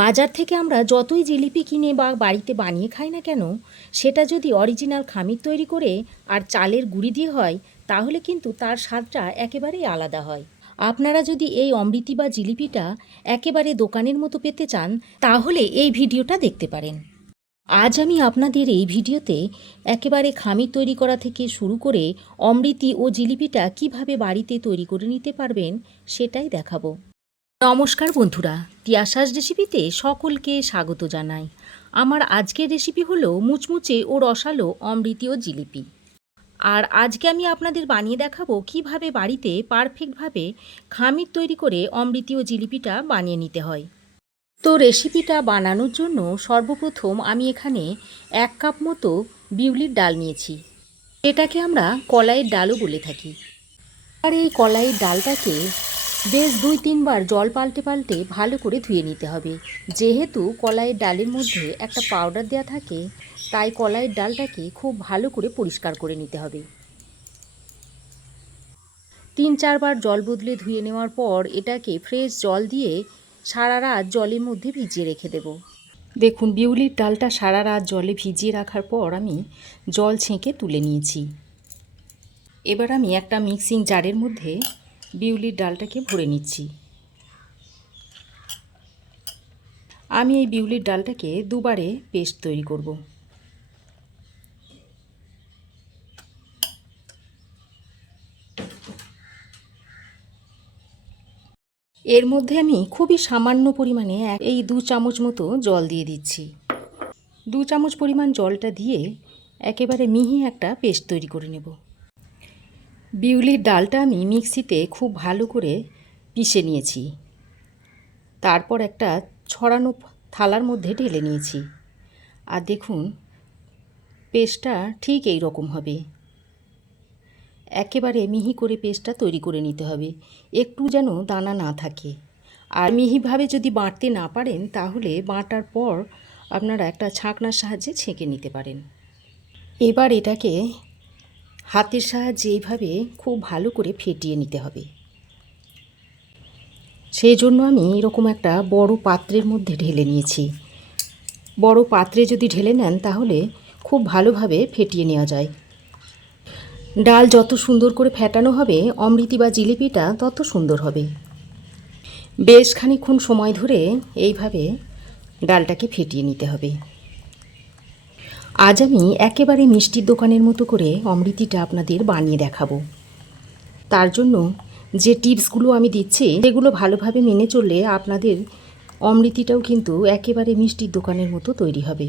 বাজার থেকে আমরা যতই জিলিপি কিনে বা বাড়িতে বানিয়ে খাই না কেন, সেটা যদি অরিজিনাল খামির তৈরি করে আর চালের গুঁড়ি দিয়ে হয়, তাহলে কিন্তু তার স্বাদটা একেবারেই আলাদা হয়। আপনারা যদি এই অমৃতি বা জিলিপিটা একেবারে দোকানের মতো পেতে চান, তাহলে এই ভিডিওটা দেখতে পারেন। আজ আমি আপনাদের এই ভিডিওতে একেবারে খামির তৈরি করা থেকে শুরু করে অমৃতি ও জিলিপিটা কিভাবে বাড়িতে তৈরি করে নিতে পারবেন সেটাই দেখাবো। নমস্কার বন্ধুরা, তিয়াশাস রেসিপিতে সকলকে স্বাগত জানাই। আমার আজকের রেসিপি হলো মুচমুচে ও রসালো অমৃতি ও জিলিপি। আর আজকে আমি আপনাদের বানিয়ে দেখাবো কিভাবে বাড়িতে পারফেক্টভাবে খামির তৈরি করে অমৃতি ও জিলিপিটা বানিয়ে নিতে হয়। তো রেসিপিটা বানানোর জন্য সর্বপ্রথম আমি এখানে 1 কাপ মতো বিউলির ডাল নিয়েছি, এটাকে আমরা কলাইয়ের ডালও বলে থাকি। আর এই কলাইয়ের ডালটাকে বেশ 2-3 বার জল পাল্টে পাল্টে ভালো করে ধুয়ে নিতে হবে। যেহেতু কলাইয়ের ডালের মধ্যে একটা পাউডার দেওয়া থাকে, তাই কলাইয়ের ডালটাকে খুব ভালো করে পরিষ্কার করে নিতে হবে। 3-4 বার জল বদলে ধুয়ে নেওয়ার পর এটাকে ফ্রেশ জল দিয়ে সারা রাত জলের মধ্যে ভিজিয়ে রেখে দেব। দেখুন, বিউলির ডালটা সারা রাত জলে ভিজিয়ে রাখার পর আমি জল ছেঁকে তুলে নিয়েছি। এবার আমি একটা মিক্সিং জারের মধ্যে বিউলির ডালটাকে ভরে নিচ্ছি। আমি এই বিউলির ডালটাকে দুবারে পেস্ট তৈরি করব। এর মধ্যে আমি খুবই সামান্য পরিমাণে এই 2 চামচ মতো জল দিয়ে দিচ্ছি। 2 চামচ পরিমাণ জলটা দিয়ে একেবারে মিহি একটা পেস্ট তৈরি করে নেব। বিউলির ডালটা আমি মিক্সিতে খুব ভালো করে পিষে নিয়েছি। তারপর একটা ছড়ানো থালার মধ্যে ঢেলে নিয়েছি। আর দেখুন, পেস্টটা ঠিক এই রকম হবে। একেবারে মিহি করে পেস্টটা তৈরি করে নিতে হবে, একটু যেন দানা না থাকে। আর মিহিভাবে যদি বাটতে না পারেন, তাহলে বাটার পর আপনারা একটা ছাঁকনার সাহায্যে ছেঁকে নিতে পারেন। এবার এটাকে হাতের সাহায্যে এইভাবে খুব ভালো করে ফেটিয়ে নিতে হবে। সেই জন্য আমি এরকম একটা বড় পাত্রের মধ্যে ঢেলে নিয়েছি। বড় পাত্রে যদি ঢেলে নেন, তাহলে খুব ভালোভাবে ফেটিয়ে নেওয়া যায়। ডাল যত সুন্দর করে ফেটানো হবে, অমৃতি বা জিলিপিটা তত সুন্দর হবে। বেশ খানিকক্ষণ সময় ধরে এইভাবে ডালটাকে ফেটিয়ে নিতে হবে। আজ আমি একেবারে মিষ্টির দোকানের মতো করে অমৃতিটা আপনাদের বানিয়ে দেখাবো। তার জন্য যে টিপসগুলো আমি দিচ্ছি, সেগুলো ভালোভাবে মেনে চললে আপনাদের অমৃতিটাও কিন্তু একেবারে মিষ্টির দোকানের মতো তৈরি হবে।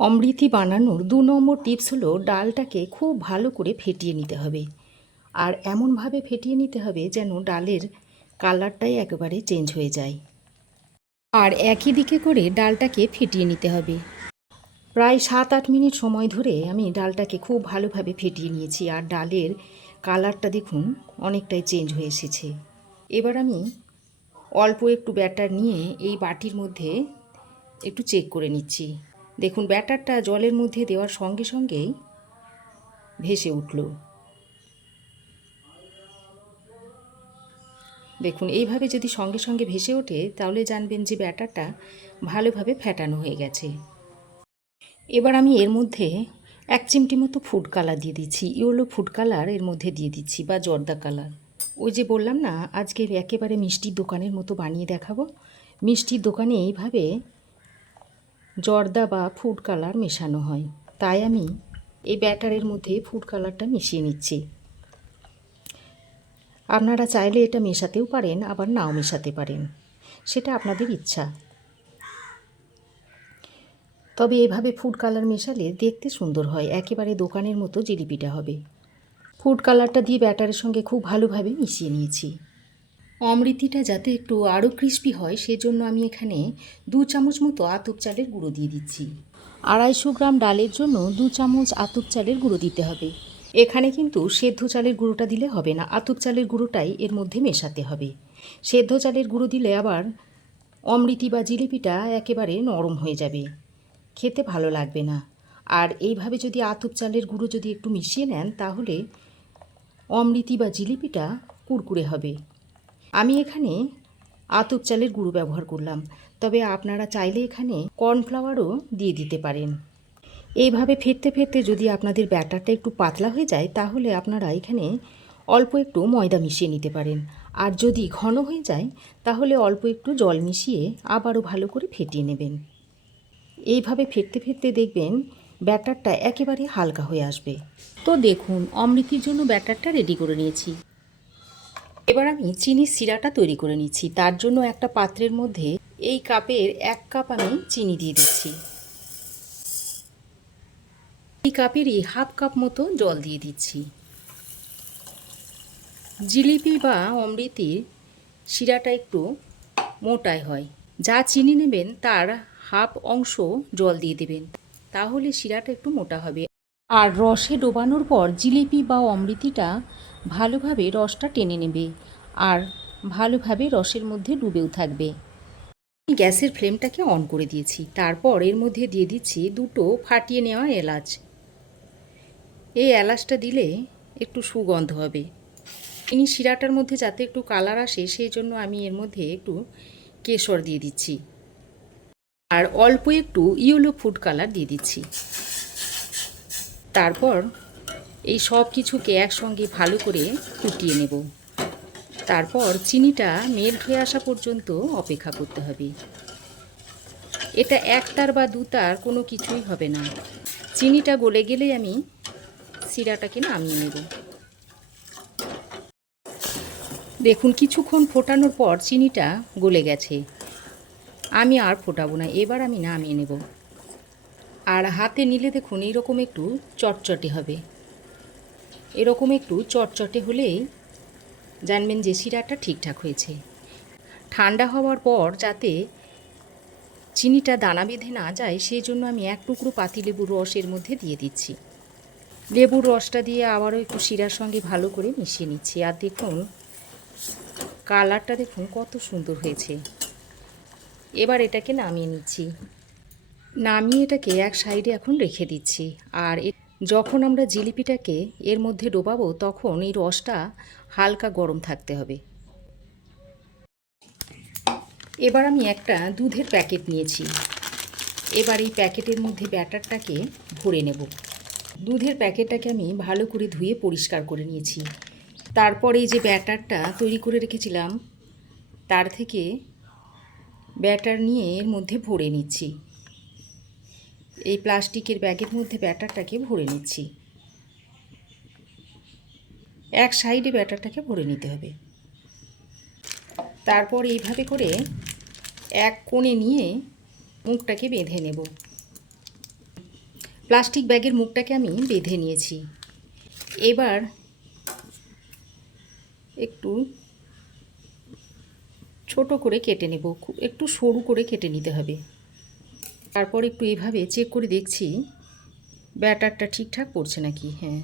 অমৃতি বানানোর 2 নম্বর টিপস হলো ডালটাকে খুব ভালো করে ফেটিয়ে নিতে হবে। আর এমনভাবে ফেটিয়ে নিতে হবে যেন ডালের কালারটাই একেবারে চেঞ্জ হয়ে যায়। আর একই দিকে করে ডালটাকে ফেটিয়ে নিতে হবে। প্রায় 7-8 মিনিট সময় ধরে আমি ডালটাকে খুব ভালোভাবে ফেটিয়ে নিয়েছি। আর ডালের কালারটা দেখুন অনেকটাই চেঞ্জ হয়ে এসেছে। এবার আমি অল্প একটু ব্যাটার নিয়ে এই বাটির মধ্যে একটু চেক করে নিচ্ছি। দেখুন, ব্যাটারটা জলের মধ্যে দেওয়ার সঙ্গে সঙ্গেই ভেসে উঠল। দেখুন, এইভাবে যদি সঙ্গে সঙ্গে ভেসে ওঠে, তাহলে জানবেন যে ব্যাটারটা ভালোভাবে ফেটানো হয়ে গেছে। এবার আমি এর মধ্যে 1 চিমটি মতো ফুড কালার দিয়ে দিচ্ছি। ইয়েলো ফুড কালার এর মধ্যে দিয়ে দিচ্ছি, বা জর্দা কালার। ওই যে বললাম না, আজকে একেবারে মিষ্টির দোকানের মতো বানিয়ে দেখাবো। মিষ্টির দোকানে এইভাবে জর্দা বা ফুড কালার মেশানো হয়, তাই আমি এই ব্যাটারের মধ্যে ফুড কালারটা মিশিয়ে নিচ্ছি। আপনারা চাইলে এটা মেশাতেও পারেন, আবার নাও মেশাতে পারেন, সেটা আপনাদের ইচ্ছা। তবে এভাবে ফুড কালার মেশালে দেখতে সুন্দর হয়, একেবারে দোকানের মতো জিলিপিটা হবে। ফুড কালারটা দিয়ে ব্যাটারের সঙ্গে খুব ভালোভাবে মিশিয়ে নিয়েছি। অমৃতিটা যাতে একটু আরও ক্রিস্পি হয়, সেজন্য আমি এখানে 2 চামচ মতো আতপ চালের গুঁড়ো দিয়ে দিচ্ছি। 250 গ্রাম ডালের জন্য 2 চামচ আতপ চালের গুঁড়ো দিতে হবে। এখানে কিন্তু সেদ্ধ চালের গুঁড়োটা দিলে হবে না, আতপ চালের গুঁড়োটাই এর মধ্যে মেশাতে হবে। সেদ্ধ চালের গুঁড়ো দিলে আবার অমৃতি বা জিলিপিটা একেবারে নরম হয়ে যাবে, খেতে ভালো লাগবে না। আর এইভাবে যদি আতপ চালের গুঁড়ো যদি একটু মিশিয়ে নেন, তাহলে অমৃতি বা জিলিপিটা কুরকুরে হবে। আমি এখানে আতপ চালের গুঁড়ো ব্যবহার করলাম, তবে আপনারা চাইলে এখানে কর্নফ্লাওয়ারও দিয়ে দিতে পারেন। এইভাবে ফেটতে ফেটতে যদি আপনাদের ব্যাটারটা একটু পাতলা হয়ে যায় তাহলে আপনারা এখানে অল্প একটু ময়দা মিশিয়ে নিতে পারেন। আর যদি ঘন হয়ে যায় তাহলে অল্প একটু জল মিশিয়ে আবারও ভালো করে ফেটিয়ে নেবেন। এইভাবে ফেটতে ফেটতে দেখবেন ব্যাটারটা একেবারে হালকা হয়ে আসবে। তো দেখুন, অমৃতির জন্য ব্যাটারটা রেডি করে নিয়েছি। এবার আমি চিনির সিরাটা তৈরি করে নিচ্ছি। তার জন্য একটা পাত্রের মধ্যে এই কাপের 1 কাপ আমি চিনি দিয়ে দিচ্ছি। এই কাপেরই হাফ কাপ মতো জল দিয়ে দিচ্ছি। জিলিপি বা অমৃতির শিরাটা একটু মোটাই হয়। যা চিনি নেবেন তার হাফ অংশ জল দিয়ে দেবেন, তাহলে শিরাটা একটু মোটা হবে। আর রসে ডোবানোর পর জিলিপি বা অমৃতিটা ভালোভাবে রসটা টেনে নেবে আর ভালোভাবে রসের মধ্যে ডুবেও থাকবে। আমি গ্যাসের ফ্লেমটাকে অন করে দিয়েছি। তারপর এর মধ্যে দিয়ে দিচ্ছি 2টো ফাটিয়ে নেওয়া এলাচ। এই এলাচটা দিলে একটু সুগন্ধ হবে। চিনি শিরাটার মধ্যে যাতে একটু কালার আসে সেই জন্য আমি এর মধ্যে একটু কেশর দিয়ে দিচ্ছি আর অল্প একটু ইয়েলো ফুড কালার দিয়ে দিচ্ছি। তারপর এই সব কিছুকে একসঙ্গে ভালো করে ফুটিয়ে নেব। তারপর চিনিটা মেল্ট হয়ে আসা পর্যন্ত অপেক্ষা করতে হবে। এটা 1 তার বা 2 তার কোনো কিছুই হবে না। চিনিটা গলে গেলেই আমি শিরাটাকে নামিয়ে নেব। দেখুন, কিছুক্ষণ ফোটানোর পর চিনিটা গলে গেছে। আমি আর ফোটাবো না, এবার আমি নামিয়ে নেব। আর হাতে নিলে দেখুন এইরকম একটু চটচটে হবে। এরকম একটু চটচটে হলেই জানবেন যে শিরাটা ঠিকঠাক হয়েছে। ঠান্ডা হওয়ার পর যাতে চিনিটা দানা বেঁধে না যায় সেই জন্য আমি 1 টুকরো পাতিলেবুর রস এর মধ্যে দিয়ে দিচ্ছি। লেবুর রসটা দিয়ে আবারও একটু শিরার সঙ্গে ভালো করে মিশিয়ে নিচ্ছি। আর দেখুন কালারটা দেখুন কত সুন্দর হয়েছে। এবার এটাকে নামিয়ে নিচ্ছি। নামিয়ে এটাকে এক সাইডে এখন রেখে দিচ্ছি। আর যখন আমরা জিলিপিটাকে এর মধ্যে ডোবাবো তখন এই রসটা হালকা গরম থাকতে হবে। এবার আমি একটা দুধের প্যাকেট নিয়েছি। এবার এই প্যাকেটের মধ্যে ব্যাটারটাকে ভরে নেব। দুধের প্যাকেটটাকে আমি ভালো করে ধুয়ে পরিষ্কার করে নিয়েছি। তারপর এই যে ব্যাটারটা তৈরি করে রেখেছিলাম তার থেকে ব্যাটার নিয়ে এর মধ্যে ভরে নিচ্ছি। এই প্লাস্টিকের ব্যাগের মধ্যে ব্যাটারটাকে ভরে নিচ্ছি। এক সাইডে ব্যাটারটাকে ভরে নিতে হবে। তারপর এইভাবে করে এক কোণে নিয়ে মুখটাকে বেঁধে নেব। প্লাস্টিক ব্যাগের মুখটাকে আমি বেঁধে নিয়েছি। এবার একটু ছোট করে কেটে নেব, একটু সরু করে কেটে নিতে হবে। তারপর একটু এইভাবে চেক করে দেখছি ব্যাটারটা ঠিকঠাক পড়ছে নাকি। হ্যাঁ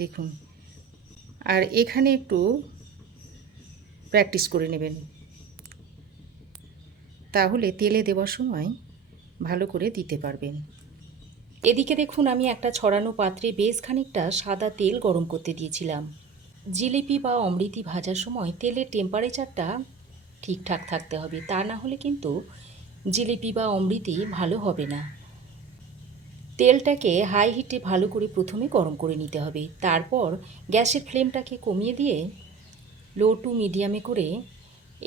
দেখুন, আর এখানে একটু প্র্যাকটিস করে নেবেন, তাহলে তেলে দেওয়ার সময় ভালো করে দিতে পারবেন। এদিকে দেখুন আমি একটা ছড়ানো পাত্রে বেশ খানিকটা সাদা তেল গরম করতে দিয়েছিলাম। জিলিপি বা অমৃতি ভাজার সময় তেলের টেম্পারেচারটা ঠিকঠাক থাকতে হবে, তা না হলে কিন্তু জিলিপি বা অমৃতি ভালো হবে না। তেলটাকে হাই হিটে ভালো করে প্রথমে গরম করে নিতে হবে। তারপর গ্যাসের ফ্লেমটাকে কমিয়ে দিয়ে লো টু মিডিয়ামে করে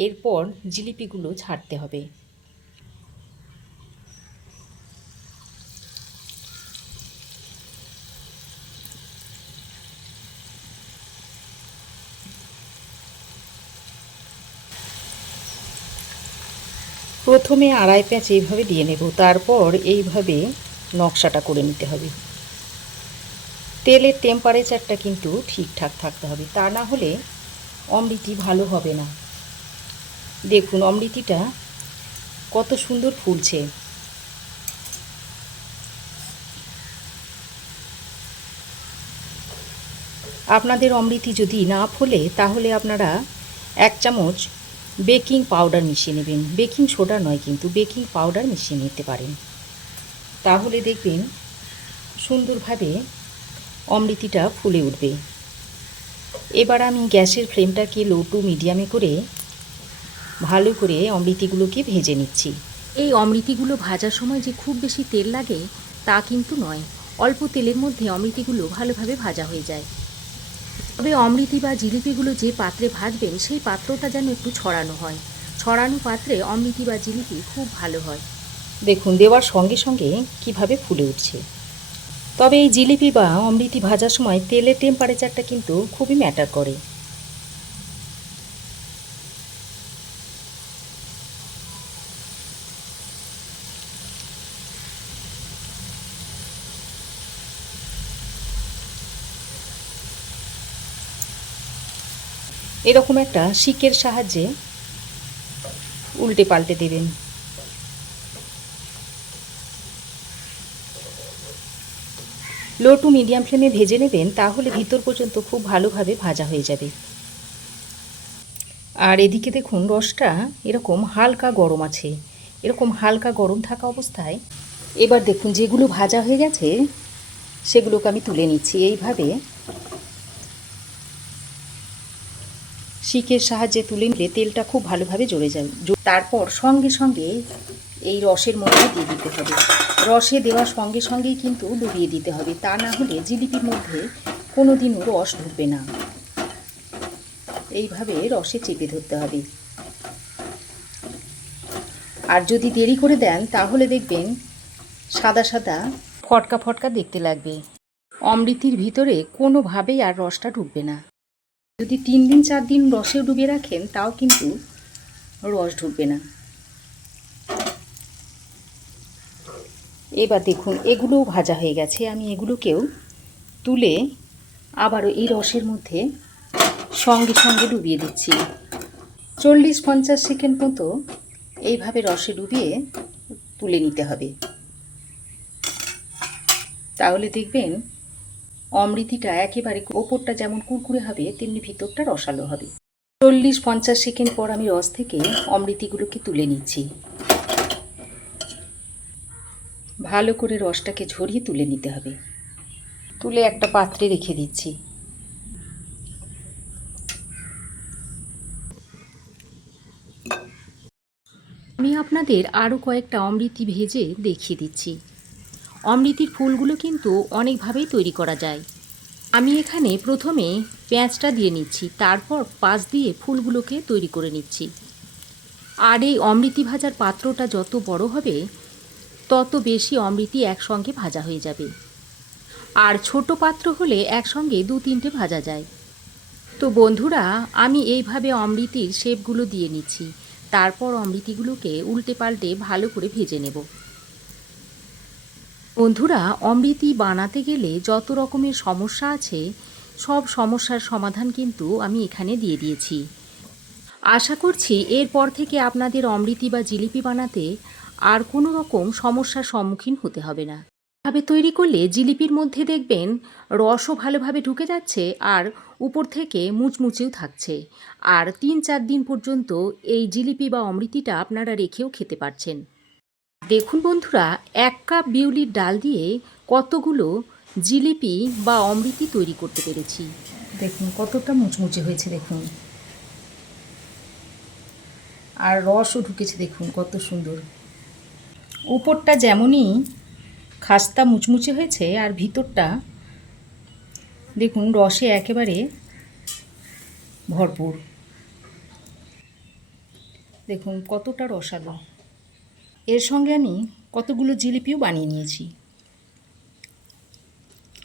এরপর জিলিপিগুলো ছাড়তে হবে। প্রথমে আড়াই প্যাঁচ এইভাবে দিয়ে নেব, তারপর এইভাবে নকশাটা করে নিতে হবে। তেলের টেম্পারেচারটা কিন্তু ঠিকঠাক থাকতে হবে, তা না হলে অমৃতি ভালো হবে না। দেখুন অমৃতিটা কত সুন্দর ফুলছে। আপনাদের অমৃতি যদি না ফোলে তাহলে আপনারা 1 চামচ বেকিং পাউডার মিশিয়ে নেবেন। বেকিং সোডা নয় কিন্তু বেকিং পাউডার মিশিয়ে নিতে পারেন, তাহলে দেখবেন সুন্দরভাবে অমৃতিটা ফুলে উঠবে। এবার আমি গ্যাসের ফ্লেমটাকে লো টু মিডিয়ামে করে ভালো করে অমৃতিগুলোকে ভেজে নিচ্ছি। এই অমৃতিগুলো ভাজার সময় যে খুব বেশি তেল লাগে তা কিন্তু নয়, অল্প তেলের মধ্যে অমৃতিগুলো ভালোভাবে ভাজা হয়ে যায়। তবে অমৃতি বা জিলিপিগুলো যে পাত্রে ভাজবেন সেই পাত্রটা যেন একটু ছড়ানো হয়, ছড়ানো পাত্রে অমৃতি বা জিলিপি খুব ভালো হয়। দেখুন দেওয়ার সঙ্গে সঙ্গে কিভাবে ফুলে উঠছে। তবে এই জিলিপি বা অমৃতি ভাজার সময় তেলের টেম্পারেচারটা কিন্তু খুবই ম্যাটার করে। এরকম একটা শিকের সাহায্যে উল্টে পাল্টে দেবেন। লো টু মিডিয়াম ফ্লেমে ভেজে নেবেন, তাহলে ভিতর পর্যন্ত খুব ভালোভাবে ভাজা হয়ে যাবে। আর এদিকে দেখুন রসটা এরকম হালকা গরম আছে, এরকম হালকা গরম থাকা অবস্থায় এবার দেখুন যেগুলো ভাজা হয়ে গেছে সেগুলোকে আমি তুলে নিচ্ছি। এইভাবে শিকের সাহায্যে তুলে নিলে তেলটা খুব ভালোভাবে জ্বলে যায়। তারপর সঙ্গে সঙ্গে এই রসের মধ্যে দিয়ে দিতে হবে। রসে দেওয়ার সঙ্গে সঙ্গেই কিন্তু ডুবিয়ে দিতে হবে, তা না হলে জিলিপির মধ্যে কোনো দিনও রস ঢুকবে না। এইভাবে রসে চেপে ধরতে হবে। আর যদি দেরি করে দেন তাহলে দেখবেন সাদা সাদা ফটকা ফটকা দেখতে লাগবে, অমৃতির ভিতরে কোনোভাবেই আর রসটা ঢুকবে না। যদি 3 দিন 4 দিন রসে ডুবিয়ে রাখেন তাও কিন্তু রস ঢুকবে না। এবার দেখুন এগুলোও ভাজা হয়ে গেছে, আমি এগুলোকেও তুলে আবারও এই রসের মধ্যে সঙ্গে সঙ্গে ডুবিয়ে দিচ্ছি। 40-50 সেকেন্ড মতো এইভাবে রসে ডুবিয়ে তুলে নিতে হবে। তাহলে দেখবেন অমৃতিটা একেবারে ওপরটা যেমন কুরকুরে হবে তেমনি ভিতরটা রসালো হবে। 40-50 সেকেন্ড পর আমি রস থেকে অমৃতিগুলোকে তুলে নিচ্ছি। ভালো করে রসটাকে ঝরিয়ে তুলে নিতে হবে। তুলে একটা পাত্রে রেখে দিচ্ছি। আমি আপনাদের আরও কয়েকটা অমৃতি ভেজে দেখিয়ে দিচ্ছি। অমৃতির ফুলগুলো কিন্তু অনেকভাবেই তৈরি করা যায়। আমি এখানে প্রথমে পেঁয়াজটা দিয়ে নিচ্ছি, তারপর পাশ দিয়ে ফুলগুলোকে তৈরি করে নিচ্ছি। আর এই অমৃতি ভাজার পাত্রটা যত বড় হবে তত বেশি অমৃতি একসঙ্গে ভাজা হয়ে যাবে। আর ছোট পাত্র হলে একসঙ্গে 2-3টে ভাজা যায়। তো বন্ধুরা, আমি এইভাবে অমৃতির শেপগুলো দিয়ে নিচ্ছি, তারপর অমৃতিগুলোকে উল্টে পাল্টে ভালো করে ভেজে নেব। বন্ধুরা, অমৃতি বানাতে গেলে যত রকমের সমস্যা আছে সব সমস্যার সমাধান কিন্তু আমি এখানে দিয়ে দিয়েছি। আশা করছি এরপর থেকে আপনাদের অমৃতি বা জিলিপি বানাতে আর কোনো রকম সমস্যার সম্মুখীন হতে হবে না। এভাবে তৈরি করলে জিলিপির মধ্যে দেখবেন রসও ভালোভাবে ঢুকে যাচ্ছে আর উপর থেকে মুচমুচেও থাকছে। আর 3-4 দিন পর্যন্ত এই জিলিপি বা অমৃতিটা আপনারা রেখেও খেতে পারছেন। দেখুন বন্ধুরা, 1 কাপ বিউলির ডাল দিয়ে কতগুলো জিলিপি বা অমৃতি তৈরি করতে পেরেছি। দেখুন কতটা মুচমুচে হয়েছে, দেখুন আর রসও ঢুকেছে, দেখুন কত সুন্দর। উপরটা যেমনই খাস্তা মুচমুচে হয়েছে আর ভিতরটা দেখুন রসে একেবারে ভরপুর। দেখুন কতটা রসালো। এর সঙ্গে আমি কতগুলো জিলিপিও বানিয়ে নিয়েছি।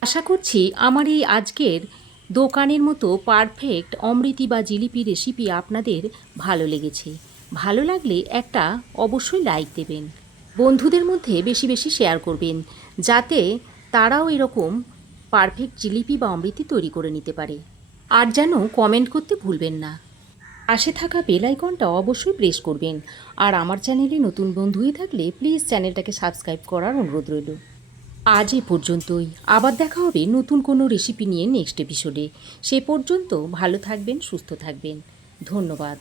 আশা করছি আমার এই আজকের দোকানের মতো পারফেক্ট অমৃতি বা জিলিপি রেসিপি আপনাদের ভালো লেগেছে। ভালো লাগলে একটা অবশ্যই লাইক দেবেন, বন্ধুদের মধ্যে বেশি বেশি শেয়ার করবেন, যাতে তারাও এরকম পারফেক্ট জিলিপি বা অমৃতি তৈরি করে নিতে পারে। আর যেন কমেন্ট করতে ভুলবেন না। পাশে থাকা বেল আইকনটা অবশ্যই প্রেস করবেন। আর আমার চ্যানেলে নতুন বন্ধু হয়ে থাকলে প্লিজ চ্যানেলটাকে সাবস্ক্রাইব করার অনুরোধ রইল। আজ এ পর্যন্তই। আবার দেখা হবে নতুন কোনো রেসিপি নিয়ে নেক্সট এপিসোডে। সে পর্যন্ত ভালো থাকবেন, সুস্থ থাকবেন। ধন্যবাদ।